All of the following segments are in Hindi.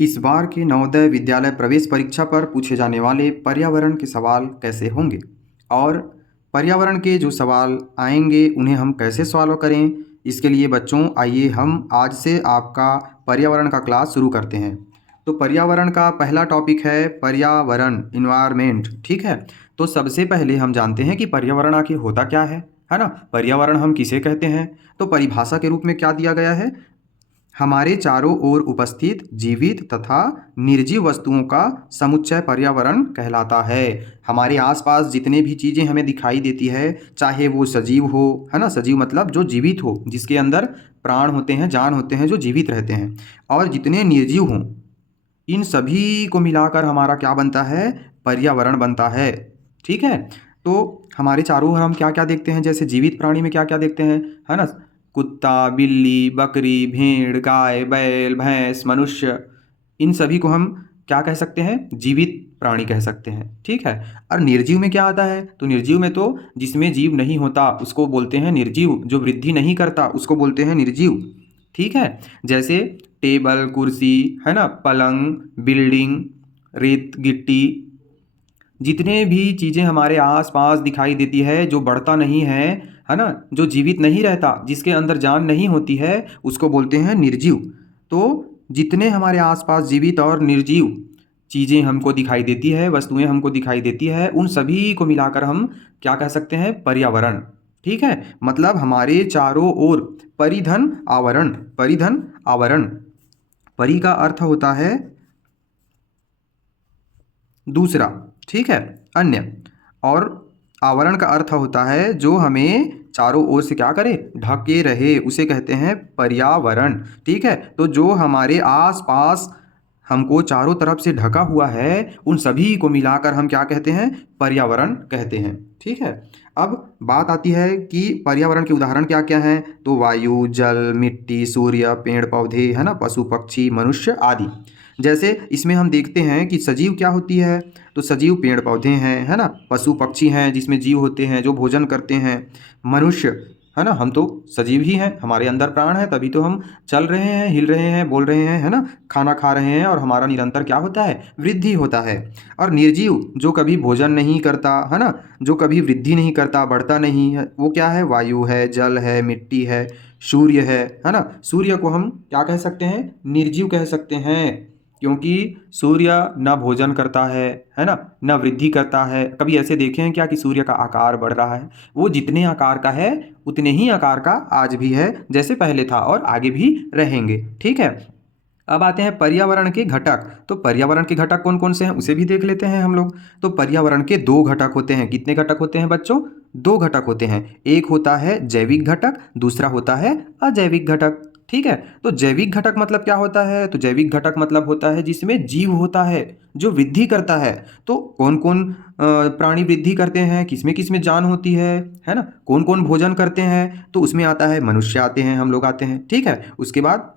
इस बार के नवोदय विद्यालय प्रवेश परीक्षा पर पूछे जाने वाले पर्यावरण के सवाल कैसे होंगे और पर्यावरण के जो सवाल आएंगे उन्हें हम कैसे सॉल्व करें। इसके लिए बच्चों आइए हम आज से आपका पर्यावरण का क्लास शुरू करते हैं। तो पर्यावरण का पहला टॉपिक है पर्यावरण, इन्वायरमेंट। ठीक है, तो सबसे पहले हम जानते हैं कि पर्यावरण आखिर होता क्या है ना। पर्यावरण हम किसे कहते हैं? तो परिभाषा के रूप में क्या दिया गया है? हमारे चारों ओर उपस्थित जीवित तथा निर्जीव वस्तुओं का समुच्चय पर्यावरण कहलाता है। हमारे आसपास जितने भी चीज़ें हमें दिखाई देती है, चाहे वो सजीव हो, है ना, सजीव मतलब जो जीवित हो, जिसके अंदर प्राण होते हैं, जान होते हैं, जो जीवित रहते हैं, और जितने निर्जीव हों, इन सभी को मिलाकर हमारा क्या बनता है? पर्यावरण बनता है। ठीक है, तो हमारे चारों ओर हम क्या क्या देखते हैं? जैसे जीवित प्राणी में क्या क्या देखते हैं, है ना? कुत्ता, बिल्ली, बकरी, भेड़, गाय, बैल, भैंस, मनुष्य, इन सभी को हम क्या कह सकते हैं? जीवित प्राणी कह सकते हैं। ठीक है, और निर्जीव में क्या आता है? तो निर्जीव में तो जिसमें जीव नहीं होता उसको बोलते हैं निर्जीव, जो वृद्धि नहीं करता उसको बोलते हैं निर्जीव। ठीक है, जैसे टेबल, कुर्सी, है ना, पलंग, बिल्डिंग, रेत, गिट्टी, जितने भी चीज़ें हमारे आस-पास दिखाई देती है, जो बढ़ता नहीं है ना, जो जीवित नहीं रहता, जिसके अंदर जान नहीं होती है, उसको बोलते हैं निर्जीव। तो जितने हमारे आस-पास जीवित और निर्जीव चीज़ें हमको दिखाई देती है, वस्तुएँ हमको दिखाई देती है, उन सभी को मिलाकर हम क्या कह सकते हैं? पर्यावरण। ठीक है, मतलब हमारे चारों ओर परिधन आवरण, परिधन आवरण। परि का अर्थ होता है दूसरा, ठीक है, अन्य, और आवरण का अर्थ होता है जो हमें चारों ओर से क्या करे? ढके रहे, उसे कहते हैं पर्यावरण। ठीक है, तो जो हमारे आसपास हमको चारों तरफ से ढका हुआ है, उन सभी को मिलाकर हम क्या कहते हैं? पर्यावरण कहते हैं। ठीक है, अब बात आती है कि पर्यावरण के उदाहरण क्या क्या हैं। तो वायु, जल, मिट्टी, सूर्य, पेड़ पौधे, है ना, पशु पक्षी, मनुष्य आदि। जैसे इसमें हम देखते हैं कि सजीव क्या होती है? तो सजीव पेड़ पौधे हैं, है ना, पशु पक्षी हैं जिसमें जीव होते हैं जो भोजन करते हैं, मनुष्य, है ना, हम तो सजीव ही हैं, हमारे अंदर प्राण है, तभी तो हम चल रहे हैं, हिल रहे हैं, बोल रहे हैं, है ना, खाना खा रहे हैं, और हमारा निरंतर क्या होता है? वृद्धि होता है। और निर्जीव जो कभी भोजन नहीं करता, है ना, जो कभी वृद्धि नहीं करता, बढ़ता नहीं है, वो क्या है? वायु है, जल है, मिट्टी है, सूर्य है ना। सूर्य को हम क्या कह सकते हैं? निर्जीव कह सकते हैं, क्योंकि सूर्य न भोजन करता है ना, न वृद्धि करता है। कभी ऐसे देखे हैं क्या कि सूर्य का आकार बढ़ रहा है? वो जितने आकार का है उतने ही आकार का आज भी है, जैसे पहले था और आगे भी रहेंगे। ठीक है, अब आते हैं पर्यावरण के घटक। तो पर्यावरण के घटक कौन कौन से हैं उसे भी देख लेते हैं हम लोग। तो पर्यावरण के दो घटक होते हैं। कितने घटक होते हैं बच्चों? दो घटक होते हैं। एक होता है जैविक घटक, दूसरा होता है अजैविक घटक। ठीक है, तो जैविक घटक मतलब क्या होता है? तो जैविक घटक मतलब होता है जिसमें जीव होता है, जो वृद्धि करता है। तो कौन कौन प्राणी वृद्धि करते हैं, किसमें जान होती है ना, कौन कौन भोजन करते हैं? तो उसमें आता है मनुष्य आते हैं, हम लोग आते हैं। ठीक है, उसके बाद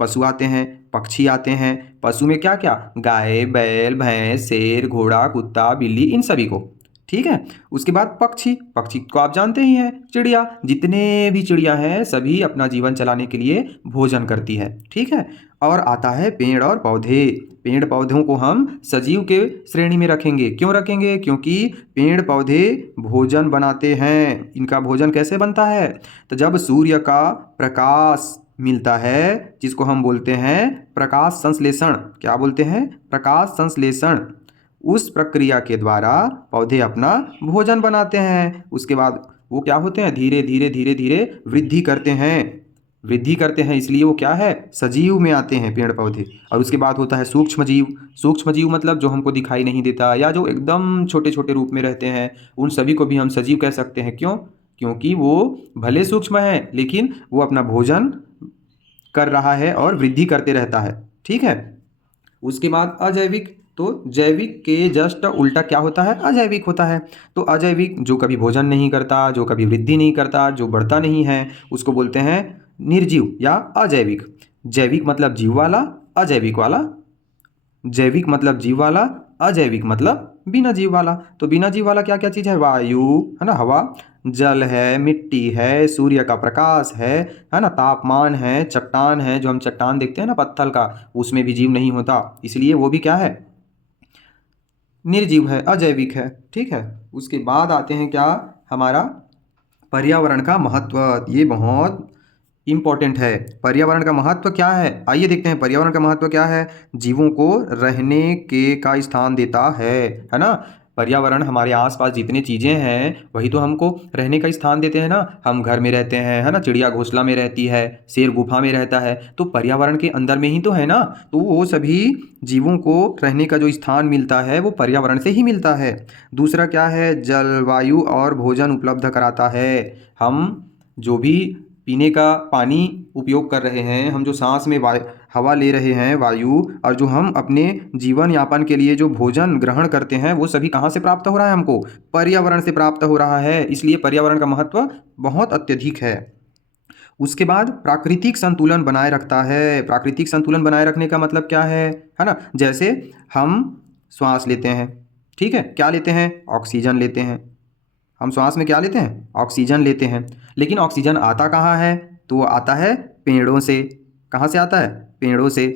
पशु आते हैं, पक्षी आते हैं। पशु में क्या क्या? गाय, बैल, भैंस, शेर, घोड़ा, कुत्ता, बिल्ली, इन सभी को। ठीक है, उसके बाद पक्षी, पक्षी को आप जानते ही हैं, चिड़िया, जितने भी चिड़िया हैं सभी अपना जीवन चलाने के लिए भोजन करती है। ठीक है, और आता है पेड़ और पौधे। पेड़ पौधों को हम सजीव के श्रेणी में रखेंगे। क्यों रखेंगे? क्योंकि पेड़ पौधे भोजन बनाते हैं। इनका भोजन कैसे बनता है? तो जब सूर्य का प्रकाश मिलता है, जिसको हम बोलते हैं प्रकाश संश्लेषण। क्या बोलते हैं? प्रकाश संश्लेषण। उस प्रक्रिया के द्वारा पौधे अपना भोजन बनाते हैं। उसके बाद वो क्या होते हैं? धीरे धीरे धीरे धीरे वृद्धि करते हैं। वृद्धि करते हैं, इसलिए वो क्या है? सजीव में आते हैं पेड़ पौधे। और उसके बाद होता है सूक्ष्म जीव। सूक्ष्म जीव मतलब जो हमको दिखाई नहीं देता, या जो एकदम छोटे छोटे रूप में रहते हैं, उन सभी को भी हम सजीव कह सकते हैं। क्यों? क्योंकि वो भले सूक्ष्म है, लेकिन वो अपना भोजन कर रहा है और वृद्धि करते रहता है। ठीक है, उसके बाद अजैविक। तो जैविक के जस्ट उल्टा क्या होता है? अजैविक होता है। तो अजैविक जो कभी भोजन नहीं करता, जो कभी वृद्धि नहीं करता, जो बढ़ता नहीं है, उसको बोलते हैं निर्जीव या अजैविक। जैविक मतलब जीव वाला, अजैविक वाला। जैविक मतलब जीव वाला, अजैविक मतलब बिना जीव वाला। तो बिना जीव वाला क्या क्या चीज़ है? वायु, है ना, हवा, जल है, मिट्टी है, सूर्य का प्रकाश है ना, तापमान है, चट्टान है, जो हम चट्टान देखते हैं ना पत्थर का, उसमें भी जीव नहीं होता, इसलिए वो भी क्या है, निर्जीव है, अजैविक है। ठीक है। उसके बाद आते हैं क्या, हमारा पर्यावरण का महत्व। ये बहुत इम्पोर्टेंट है। पर्यावरण का महत्व क्या है, आइए देखते हैं पर्यावरण का महत्व क्या है। जीवों को रहने के का स्थान देता है ना। पर्यावरण हमारे आसपास जितनी चीज़ें हैं वही तो हमको रहने का स्थान देते हैं ना। हम घर में रहते हैं, है ना, चिड़िया घोंसला में रहती है, शेर गुफा में रहता है, तो पर्यावरण के अंदर में ही तो है ना। तो वो सभी जीवों को रहने का जो स्थान मिलता है वो पर्यावरण से ही मिलता है। दूसरा क्या है, जलवायु और भोजन उपलब्ध कराता है। हम जो भी पीने का पानी उपयोग कर रहे हैं, हम जो सांस में हवा ले रहे हैं वायु, और जो हम अपने जीवन यापन के लिए जो भोजन ग्रहण करते हैं वो सभी कहाँ से प्राप्त हो रहा है, हमको पर्यावरण से प्राप्त हो रहा है। इसलिए पर्यावरण का महत्व बहुत अत्यधिक है। उसके बाद प्राकृतिक संतुलन बनाए रखता है। प्राकृतिक संतुलन बनाए रखने का मतलब क्या है ना, जैसे हम श्वास लेते हैं, ठीक है, क्या लेते हैं, ऑक्सीजन लेते हैं। हम श्वास में क्या लेते हैं, ऑक्सीजन लेते हैं, लेकिन ऑक्सीजन आता कहाँ है, तो वो आता है पेड़ों से। कहाँ से आता है, पेड़ों से।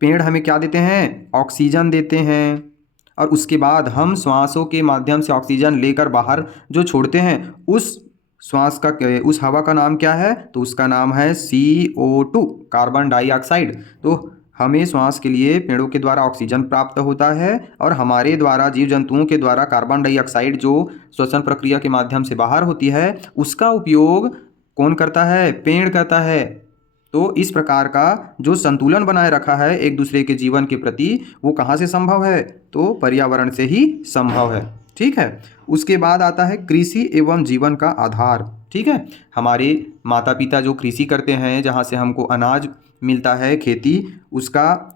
पेड़ हमें क्या देते हैं, ऑक्सीजन देते हैं, और उसके बाद हम श्वासों के माध्यम से ऑक्सीजन लेकर बाहर जो छोड़ते हैं, उस श्वास का उस हवा का नाम क्या है, तो उसका नाम है CO2, कार्बन डाइऑक्साइड। तो हमें श्वास के लिए पेड़ों के द्वारा ऑक्सीजन प्राप्त होता है, और हमारे द्वारा जीव जंतुओं के द्वारा कार्बन डाइऑक्साइड जो श्वसन प्रक्रिया के माध्यम से बाहर होती है, उसका उपयोग कौन करता है, पेड़ करता है। तो इस प्रकार का जो संतुलन बनाए रखा है एक दूसरे के जीवन के प्रति, वो कहाँ से संभव है, तो पर्यावरण से ही संभव है। ठीक है। उसके बाद आता है कृषि एवं जीवन का आधार। ठीक है। हमारे माता पिता जो कृषि करते हैं, जहाँ से हमको अनाज मिलता है, खेती, उसका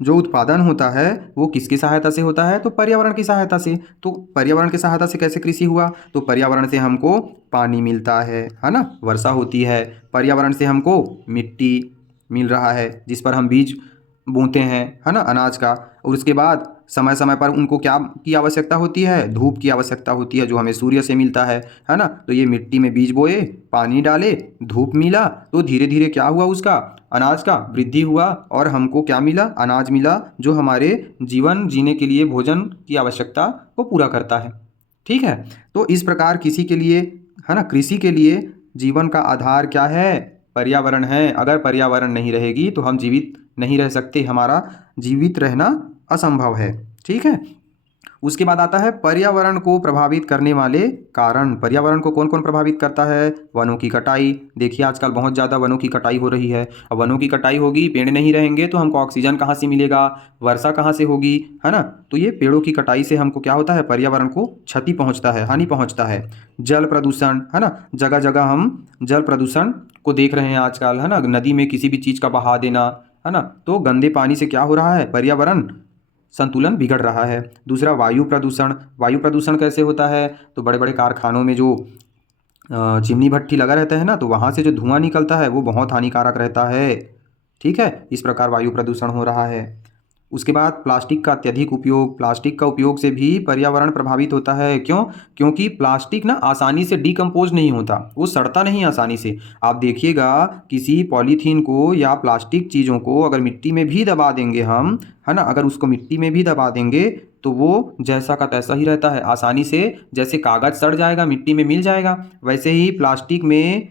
जो उत्पादन होता है वो किसकी सहायता से होता है, तो पर्यावरण की सहायता से। तो पर्यावरण की सहायता से कैसे कृषि हुआ, तो पर्यावरण से हमको पानी मिलता है ना, वर्षा होती है। पर्यावरण से हमको मिट्टी मिल रहा है जिस पर हम बीज बोते हैं, है ना, अनाज का। और उसके बाद समय समय पर उनको क्या की आवश्यकता होती है, धूप की आवश्यकता होती है, जो हमें सूर्य से मिलता है ना। तो ये मिट्टी में बीज बोए, पानी डाले, धूप मिला, तो धीरे धीरे क्या हुआ, उसका अनाज का वृद्धि हुआ, और हमको क्या मिला, अनाज मिला, जो हमारे जीवन जीने के लिए भोजन की आवश्यकता को पूरा करता है। ठीक है। तो इस प्रकार किसी के लिए, है ना, कृषि के लिए जीवन का आधार क्या है, पर्यावरण है। अगर पर्यावरण नहीं रहेगी तो हम जीवित नहीं रह सकते, हमारा जीवित रहना असंभव है। ठीक है। उसके बाद आता है पर्यावरण को प्रभावित करने वाले कारण। पर्यावरण को कौन कौन प्रभावित करता है, वनों की कटाई। देखिए आजकल बहुत ज़्यादा वनों की कटाई हो रही है। अब वनों की कटाई होगी, पेड़ नहीं रहेंगे तो हमको ऑक्सीजन कहाँ से मिलेगा, वर्षा कहाँ से होगी, है ना। तो ये पेड़ों की कटाई से हमको क्या होता है, पर्यावरण को क्षति पहुँचता है, हानि पहुँचता है। जल प्रदूषण, है ना, जगह जगह हम जल प्रदूषण को देख रहे हैं आजकल, है ना। नदी में किसी भी चीज़ का बहा देना, है ना, तो गंदे पानी से क्या हो रहा है, पर्यावरण संतुलन बिगड़ रहा है। दूसरा वायु प्रदूषण। वायु प्रदूषण कैसे होता है, तो बड़े बड़े कारखानों में जो चिमनी भट्टी लगा रहता है ना, तो वहाँ से जो धुआं निकलता है वो बहुत हानिकारक रहता है। ठीक है। इस प्रकार वायु प्रदूषण हो रहा है। उसके बाद प्लास्टिक का अत्यधिक उपयोग। प्लास्टिक का उपयोग से भी पर्यावरण प्रभावित होता है। क्यों, क्योंकि प्लास्टिक ना आसानी से डिकम्पोज नहीं होता, वो सड़ता नहीं आसानी से। आप देखिएगा किसी पॉलीथीन को या प्लास्टिक चीज़ों को अगर मिट्टी में भी दबा देंगे हम, है ना, अगर उसको मिट्टी में भी दबा देंगे तो वो जैसा का तैसा ही रहता है आसानी से। जैसे कागज़ सड़ जाएगा, मिट्टी में मिल जाएगा, वैसे ही प्लास्टिक में,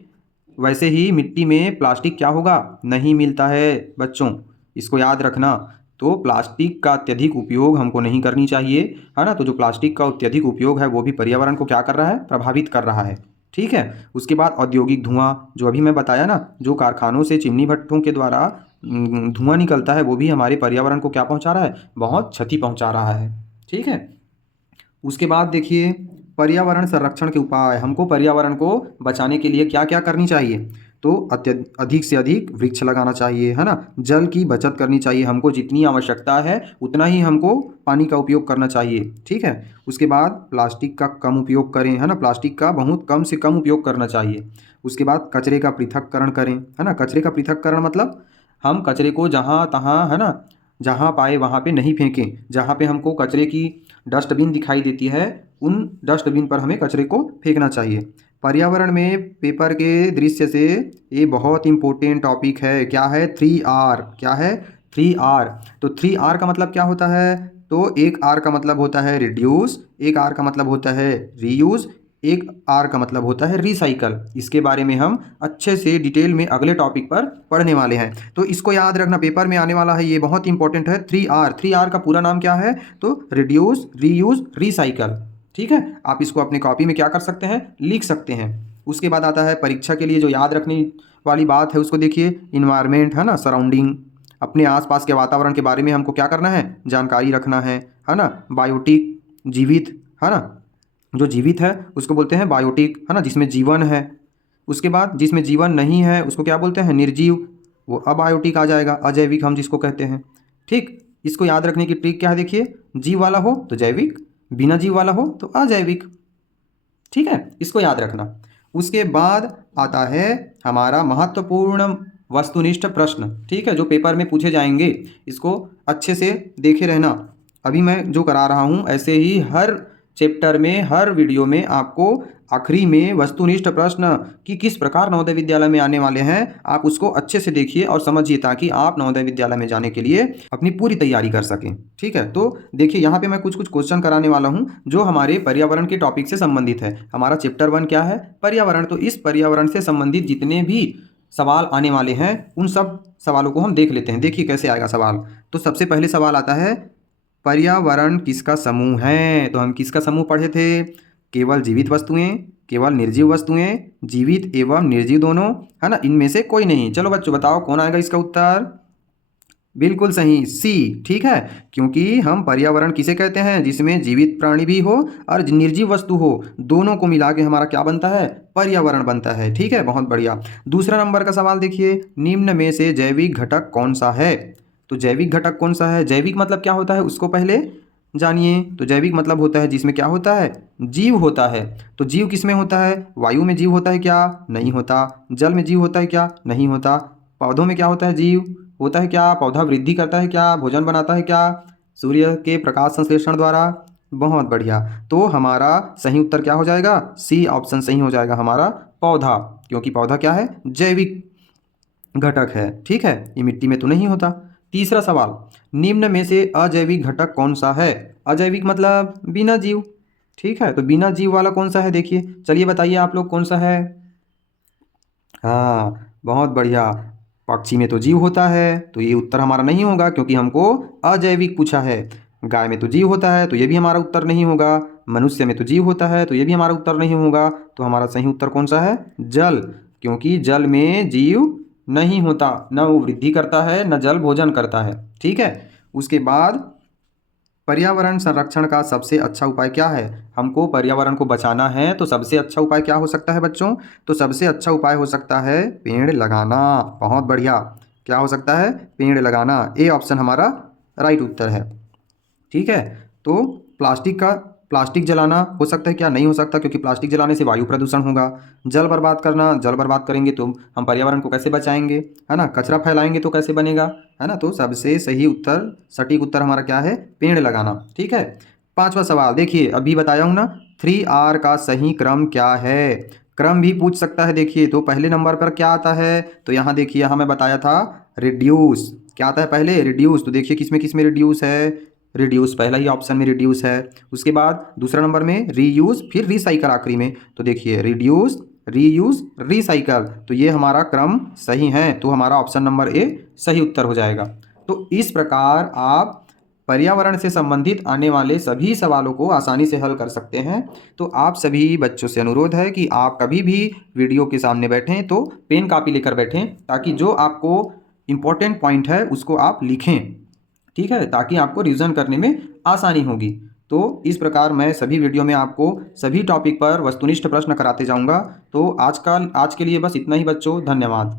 वैसे ही मिट्टी में प्लास्टिक क्या होगा, नहीं मिलता है बच्चों, इसको याद रखना। तो प्लास्टिक का अत्यधिक उपयोग हमको नहीं करनी चाहिए, है ना। तो जो प्लास्टिक का अत्यधिक उपयोग है वो भी पर्यावरण को क्या कर रहा है, प्रभावित कर रहा है। ठीक है। उसके बाद औद्योगिक धुआं, जो अभी मैं बताया ना, जो कारखानों से चिमनी भट्टों के द्वारा धुआं निकलता है, वो भी हमारे पर्यावरण को क्या पहुंचा रहा है, बहुत क्षति पहुंचा रहा है। ठीक है। उसके बाद देखिए पर्यावरण संरक्षण के उपाय। हमको पर्यावरण को बचाने के लिए क्या क्या करनी चाहिए, तो अधिक से अधिक वृक्ष लगाना चाहिए, है ना। जल की बचत करनी चाहिए, हमको जितनी आवश्यकता है उतना ही हमको पानी का उपयोग करना चाहिए। ठीक है। उसके बाद प्लास्टिक का कम उपयोग करें, है ना, प्लास्टिक का बहुत कम से कम उपयोग करना चाहिए। उसके बाद कचरे का पृथक्करण करें, है ना। कचरे का पृथक्करण मतलब हम कचरे को जहाँ तहाँ, है ना, जहाँ पाए वहाँ पे नहीं फेंकें। जहाँ पे हमको कचरे की डस्टबिन दिखाई देती है उन डस्टबिन पर हमें कचरे को फेंकना चाहिए। पर्यावरण में पेपर के दृश्य से ये बहुत इंपॉर्टेंट टॉपिक है। क्या है? 3R। क्या है? 3R। तो 3R का मतलब क्या होता है? तो एक R का मतलब होता है रिड्यूस, एक R का मतलब होता है रीयूज़, एक R का मतलब होता है रिसाइकल। इसके बारे में हम अच्छे से डिटेल में अगले टॉपिक पर पढ़ने वाले हैं, तो इसको याद रखना, पेपर में आने वाला है, ये बहुत इंपॉर्टेंट है। 3R। 3R का पूरा नाम क्या है? तो रिड्यूस, रीयूज़, रिसाइकल। ठीक है, आप इसको अपनी कॉपी में क्या कर सकते हैं? लिख सकते हैं। उसके बाद आता है परीक्षा के लिए जो याद रखने वाली बात है, उसको देखिए। इन्वायरमेंट है ना, सराउंडिंग, अपने आसपास के वातावरण के बारे में हमको क्या करना है? जानकारी रखना है ना। बायोटिक, जीवित, है ना, जो जीवित है उसको बोलते हैं बायोटिक, है ना, जिसमें जीवन है। उसके बाद जिसमें जीवन नहीं है उसको क्या बोलते हैं? निर्जीव, वो अबायोटिक आ जाएगा, अजैविक हम जिसको कहते हैं। ठीक, इसको याद रखने की ट्रिक क्या है? देखिए, जीव वाला हो तो जैविक, बिना जीव वाला हो तो अजैविक। ठीक है, इसको याद रखना। उसके बाद आता है हमारा महत्वपूर्ण वस्तुनिष्ठ प्रश्न। ठीक है, जो पेपर में पूछे जाएंगे, इसको अच्छे से देखे रहना। अभी मैं जो करा रहा हूँ ऐसे ही हर चैप्टर में, हर वीडियो में आपको आखिरी में वस्तुनिष्ठ प्रश्न कि किस प्रकार नवोदय विद्यालय में आने वाले हैं, आप उसको अच्छे से देखिए और समझिए, ताकि आप नवोदय विद्यालय में जाने के लिए अपनी पूरी तैयारी कर सकें। ठीक है, तो देखिए यहाँ पे मैं कुछ कुछ क्वेश्चन कराने वाला हूँ जो हमारे पर्यावरण के टॉपिक से संबंधित है। हमारा चैप्टर 1 क्या है? पर्यावरण। तो इस पर्यावरण से संबंधित जितने भी सवाल आने वाले हैं उन सब सवालों को हम देख लेते हैं। देखिए कैसे आएगा सवाल। तो सबसे पहले सवाल आता है, पर्यावरण किसका समूह है? तो हम किसका समूह पढ़े थे? केवल जीवित वस्तुएं, केवल निर्जीव वस्तुएं, जीवित एवं निर्जीव दोनों, है ना, इनमें से कोई नहीं। चलो बच्चों बताओ कौन आएगा इसका उत्तर? बिल्कुल सही, सी। ठीक है, क्योंकि हम पर्यावरण किसे कहते हैं? जिसमें जीवित प्राणी भी हो और निर्जीव वस्तु हो, दोनों को मिला के हमारा क्या बनता है? पर्यावरण बनता है। ठीक है, बहुत बढ़िया। दूसरा नंबर का सवाल देखिए, निम्न में से जैविक घटक कौन सा है? तो जैविक घटक कौन सा है? जैविक मतलब क्या होता है उसको पहले जानिए। तो जैविक मतलब होता है जिसमें क्या होता है? जीव होता है। तो जीव किसमें होता है? वायु में जीव होता है क्या? नहीं होता। जल में जीव होता है क्या? नहीं होता। पौधों में क्या होता है? जीव होता है क्या? पौधा वृद्धि करता है क्या? भोजन बनाता है क्या? सूर्य के प्रकाश संश्लेषण द्वारा। बहुत बढ़िया। तो हमारा सही उत्तर क्या हो जाएगा? सी ऑप्शन सही हो जाएगा हमारा, पौधा। क्योंकि पौधा क्या है? जैविक घटक है। ठीक है, ये मिट्टी में तो नहीं होता। तीसरा सवाल, निम्न में से अजैविक घटक कौन सा है? अजैविक मतलब बिना जीव। ठीक है, तो बिना जीव वाला कौन सा है? देखिए, चलिए बताइए आप लोग कौन सा है? हाँ, बहुत बढ़िया। पक्षी में तो जीव होता है, तो ये उत्तर हमारा नहीं होगा क्योंकि हमको अजैविक पूछा है। गाय में तो जीव होता है, तो ये भी हमारा उत्तर नहीं होगा। मनुष्य में तो जीव होता है, तो ये भी हमारा उत्तर नहीं होगा। तो हमारा सही उत्तर कौन सा है? जल। क्योंकि जल में जीव नहीं होता, न वो वृद्धि करता है न जल भोजन करता है। ठीक है, उसके बाद पर्यावरण संरक्षण का सबसे अच्छा उपाय क्या है? हमको पर्यावरण को बचाना है, तो सबसे अच्छा उपाय क्या हो सकता है बच्चों? तो सबसे अच्छा उपाय हो सकता है पेड़ लगाना। बहुत बढ़िया। क्या हो सकता है? पेड़ लगाना। ए ऑप्शन हमारा राइट उत्तर है। ठीक है, तो प्लास्टिक जलाना हो सकता है क्या? नहीं हो सकता, क्योंकि प्लास्टिक जलाने से वायु प्रदूषण होगा। जल बर्बाद करना, जल बर्बाद करेंगे तो हम पर्यावरण को कैसे बचाएंगे, है ना? कचरा फैलाएंगे तो कैसे बनेगा, है ना? तो सबसे सही उत्तर, सटीक उत्तर हमारा क्या है? पेड़ लगाना। ठीक है, पांचवा सवाल देखिए, अभी बताया हूँ ना, 3R का सही क्रम क्या है? क्रम भी पूछ सकता है। देखिए, तो पहले नंबर पर क्या आता है? तो यहाँ देखिए, यहाँ मैं बताया था रिड्यूस। क्या आता है पहले? रिड्यूस। तो देखिए किसमें किसमें रिड्यूस है? रिड्यूस पहला ही ऑप्शन में रिड्यूस है। उसके बाद दूसरा नंबर में रीयूज, फिर रिसाइकल आखिरी में। तो देखिए रिड्यूस, रीयूज, रिसाइकल, तो ये हमारा क्रम सही है। तो हमारा ऑप्शन नंबर ए सही उत्तर हो जाएगा। तो इस प्रकार आप पर्यावरण से संबंधित आने वाले सभी सवालों को आसानी से हल कर सकते हैं। तो आप सभी बच्चों से अनुरोध है कि आप कभी भी वीडियो के सामने बैठें तो पेन कापी लेकर बैठें, ताकि जो आपको इम्पोर्टेंट पॉइंट है उसको आप लिखें। ठीक है, ताकि आपको रिवीजन करने में आसानी होगी। तो इस प्रकार मैं सभी वीडियो में आपको सभी टॉपिक पर वस्तुनिष्ठ प्रश्न कराते जाऊंगा। तो आज के लिए बस इतना ही बच्चों, धन्यवाद।